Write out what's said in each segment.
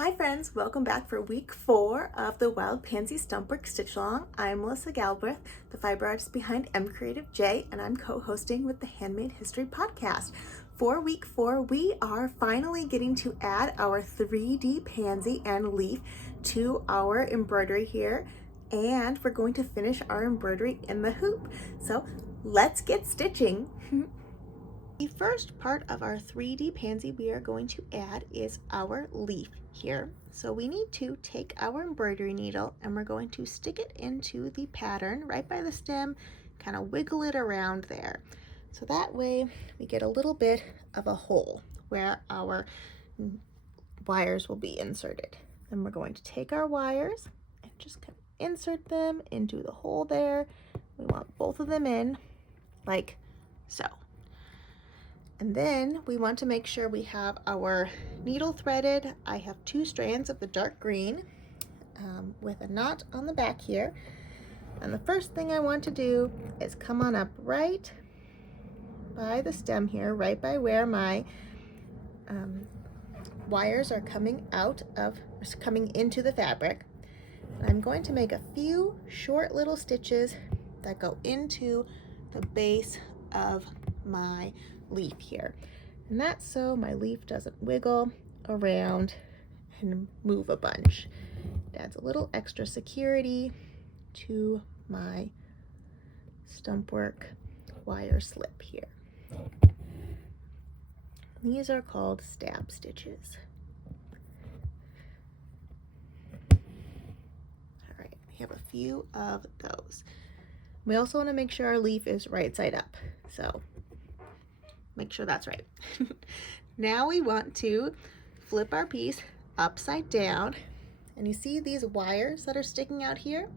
Hi friends, welcome back for week 4 of the Wild Pansy Stumpwork Stitch Along. I'm Melissa Galbraith, the fiber artist behind MCreativeJ, and I'm co-hosting with the Handmade History podcast. For week 4, we are finally getting to add our 3D pansy and leaf to our embroidery here, and we're going to finish our embroidery in the hoop. So let's get stitching. The first part of our 3D pansy we are going to add is our leaf here. So we need to take our embroidery needle and we're going to stick it into the pattern right by the stem, kind of wiggle it around there. So that way we get a little bit of a hole where our wires will be inserted. Then we're going to take our wires and just kind of insert them into the hole there. We want both of them in like so. And then we want to make sure we have our needle threaded. I have 2 strands of the dark green with a knot on the back here. And the first thing I want to do is come on up right by the stem here, right by where my wires are coming into the fabric. And I'm going to make a few short little stitches that go into the base of my leaf here, and that's so my leaf doesn't wiggle around and move a bunch. It adds a little extra security to my Stumpwork wire slip here. These are called stab stitches. All right, we have a few of those. We also want to make sure our leaf is right side up, so make sure that's right. Now we want to flip our piece upside down, and you see these wires that are sticking out here?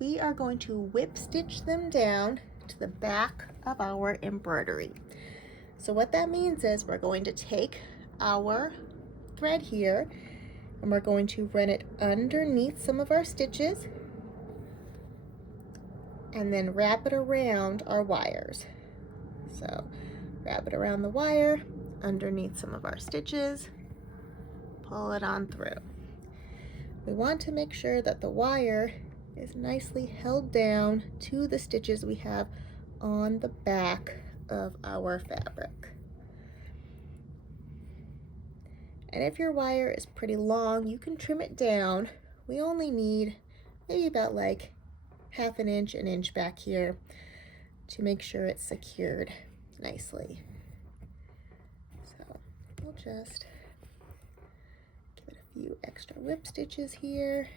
We are going to whip stitch them down to the back of our embroidery. So what that means is we're going to take our thread here and we're going to run it underneath some of our stitches and then wrap it around our wires. So wrap it around the wire, underneath some of our stitches, pull it on through. We want to make sure that the wire is nicely held down to the stitches we have on the back of our fabric. And if your wire is pretty long, you can trim it down. We only need maybe about like an inch back here to make sure it's secured nicely. So we'll just give it a few extra whip stitches here.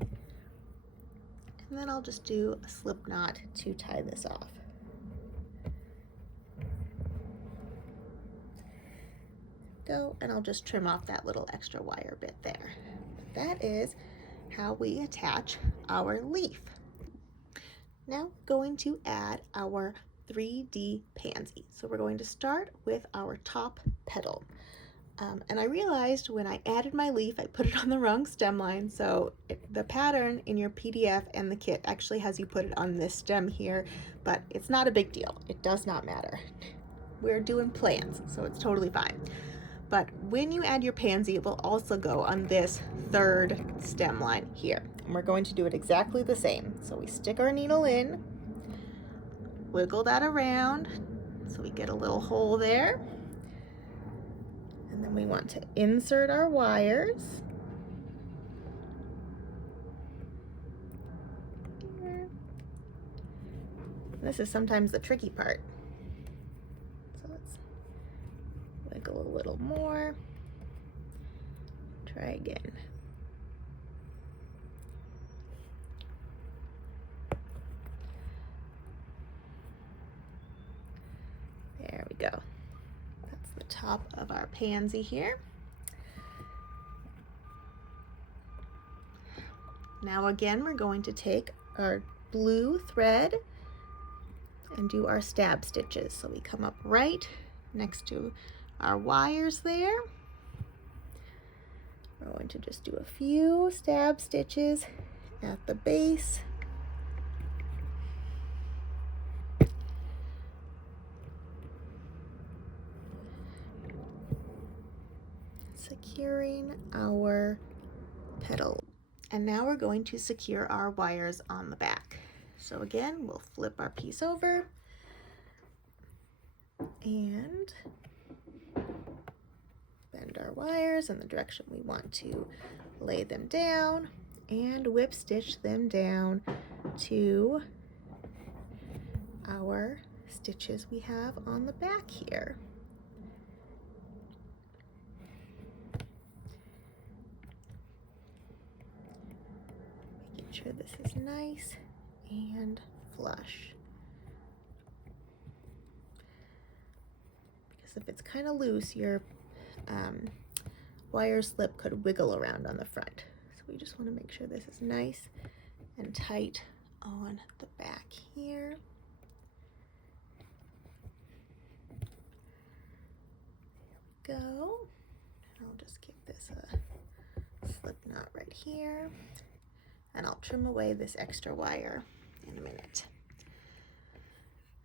And then I'll just do a slip knot to tie this off. Go, and I'll just trim off that little extra wire bit there. But that is how we attach our leaf. Now going to add our 3D pansy. So we're going to start with our top petal. And I realized when I added my leaf, I put it on the wrong stem line. So the pattern in your PDF and the kit actually has you put it on this stem here, but it's not a big deal. It does not matter. We're doing plans, so it's totally fine. But when you add your pansy, it will also go on this 3rd stem line here. And we're going to do it exactly the same. So we stick our needle in, wiggle that around so we get a little hole there. And then we want to insert our wires. This is sometimes the tricky part. So let's wiggle a little more. Try again. There we go. That's the top of our pansy here. Now again, we're going to take our blue thread and do our stab stitches. So we come up right next to our wires there. We're going to just do a few stab stitches at the base. securing our petal. And now we're going to secure our wires on the back. So again, we'll flip our piece over and bend our wires in the direction we want to lay them down and whip stitch them down to our stitches we have on the back here. Making sure this is nice and flush. Because if it's kind of loose, your wire slip could wiggle around on the front. So we just want to make sure this is nice and tight on the back here. There we go. I'll just give this a slip knot right here, and I'll trim away this extra wire in a minute.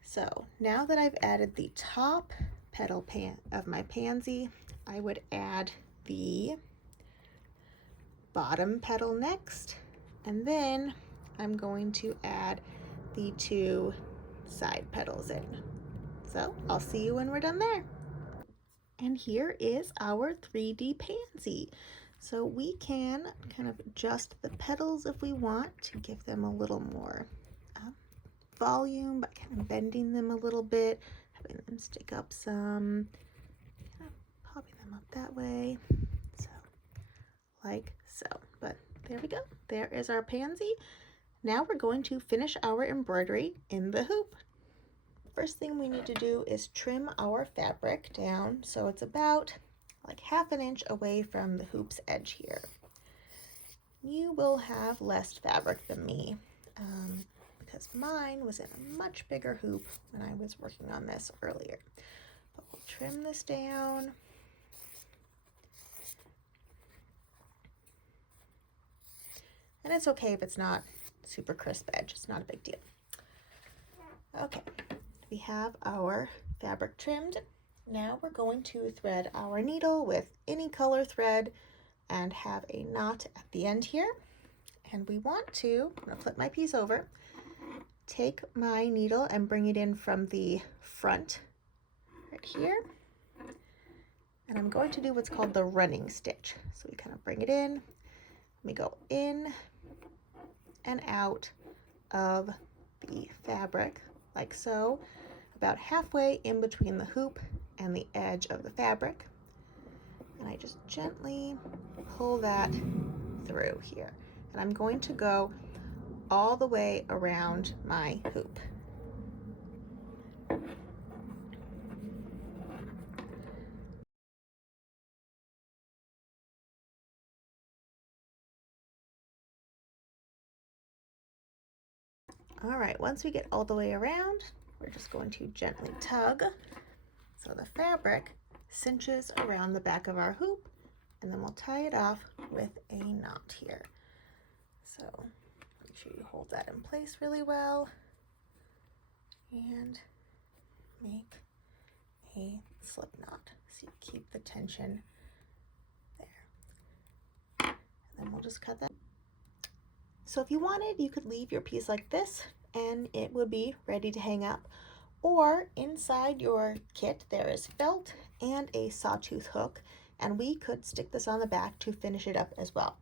So now that I've added the top petal of my pansy, I would add the bottom petal next, and then I'm going to add the 2 side petals in. So I'll see you when we're done there. And here is our 3D pansy. So we can kind of adjust the petals if we want to give them a little more volume, by kind of bending them a little bit, having them stick up some, kind of popping them up that way, so like so. But there we go, there is our pansy. Now we're going to finish our embroidery in the hoop. First thing we need to do is trim our fabric down so it's about like 1/2 inch away from the hoop's edge here. You will have less fabric than me because mine was in a much bigger hoop when I was working on this earlier. But we'll trim this down. And it's okay if it's not super crisp edge, it's not a big deal. Okay, we have our fabric trimmed. Now we're going to thread our needle with any color thread and have a knot at the end here. And we want to, I'm gonna flip my piece over, take my needle and bring it in from the front right here. And I'm going to do what's called the running stitch. So we kind of bring it in, we go in and out of the fabric like so, about halfway in between the hoop and the edge of the fabric. And I just gently pull that through here. And I'm going to go all the way around my hoop. All right, once we get all the way around, we're just going to gently tug so the fabric cinches around the back of our hoop, and then we'll tie it off with a knot here. So make sure you hold that in place really well and make a slip knot so you keep the tension there. And then we'll just cut that. So if you wanted, you could leave your piece like this and it would be ready to hang up. Or inside your kit, there is felt and a sawtooth hook, and we could stick this on the back to finish it up as well.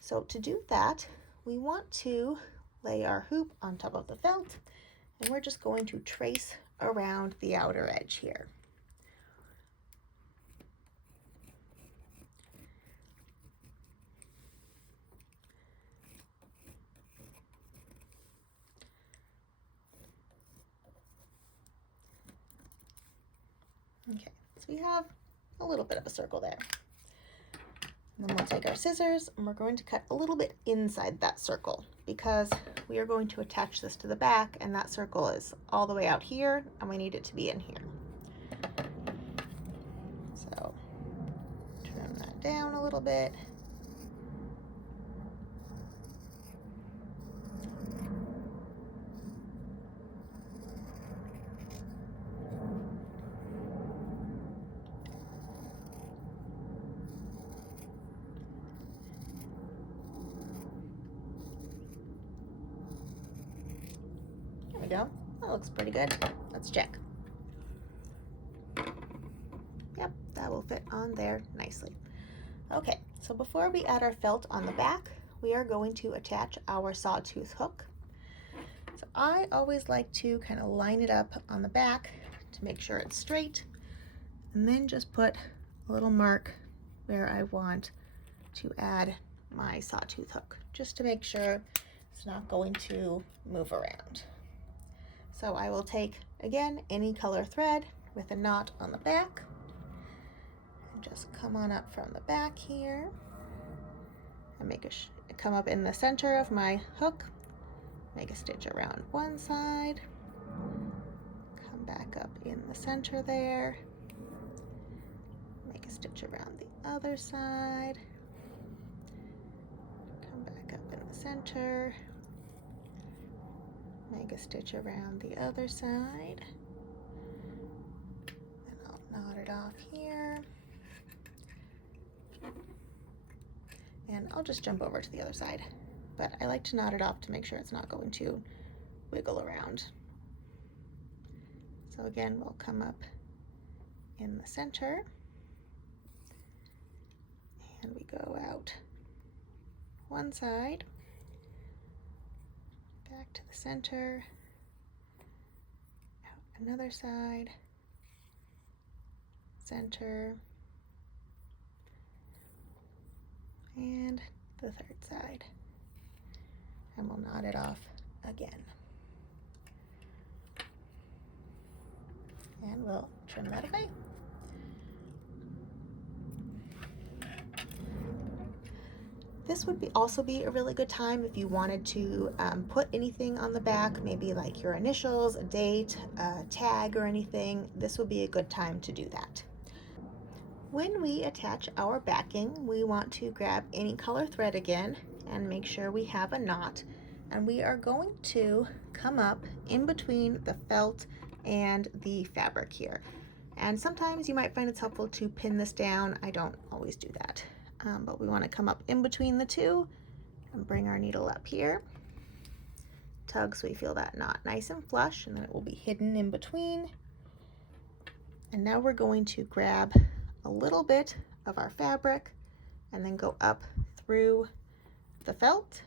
So to do that, we want to lay our hoop on top of the felt, and we're just going to trace around the outer edge here. Okay, so we have a little bit of a circle there. And then we'll take our scissors and we're going to cut a little bit inside that circle because we are going to attach this to the back, and that circle is all the way out here and we need it to be in here. So trim that down a little bit. go. That looks pretty good. Let's check. Yep, that will fit on there nicely. Okay, so before we add our felt on the back, we are going to attach our sawtooth hook. So I always like to kind of line it up on the back to make sure it's straight, and then just put a little mark where I want to add my sawtooth hook, just to make sure it's not going to move around. So I will take, again, any color thread with a knot on the back, and just come on up from the back here, and make it come up in the center of my hook, make a stitch around one side, come back up in the center there, make a stitch around the other side, come back up in the center, make a stitch around the other side, and I'll knot it off here, and I'll just jump over to the other side, but I like to knot it off to make sure it's not going to wiggle around. So again, we'll come up in the center, and we go out one side, back to the center, out another side, center, and the third side, and we'll knot it off again. And we'll trim that away. This would also be a really good time if you wanted to put anything on the back, maybe like your initials, a date, a tag, or anything. This would be a good time to do that. When we attach our backing, we want to grab any color thread again and make sure we have a knot. And we are going to come up in between the felt and the fabric here. And sometimes you might find it's helpful to pin this down. I don't always do that. But we want to come up in between the two and bring our needle up here. Tug so we feel that knot nice and flush, and then it will be hidden in between. And now we're going to grab a little bit of our fabric and then go up through the felt.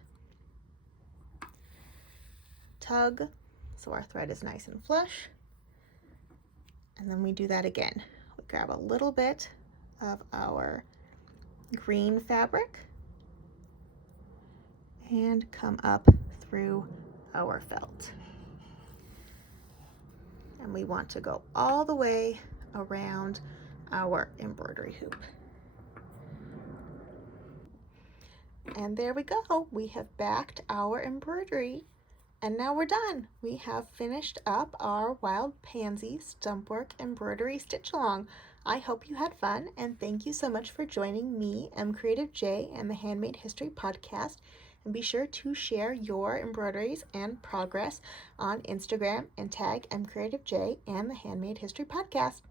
Tug so our thread is nice and flush. And then we do that again. We grab a little bit of our green fabric and come up through our felt. And we want to go all the way around our embroidery hoop. And there we go. We have backed our embroidery, and now we're done. We have finished up our Wild Pansy Stumpwork embroidery stitch along. I hope you had fun, and thank you so much for joining me, MCreativeJ, and the Handmade History Podcast. And be sure to share your embroideries and progress on Instagram and tag MCreativeJ and the Handmade History Podcast.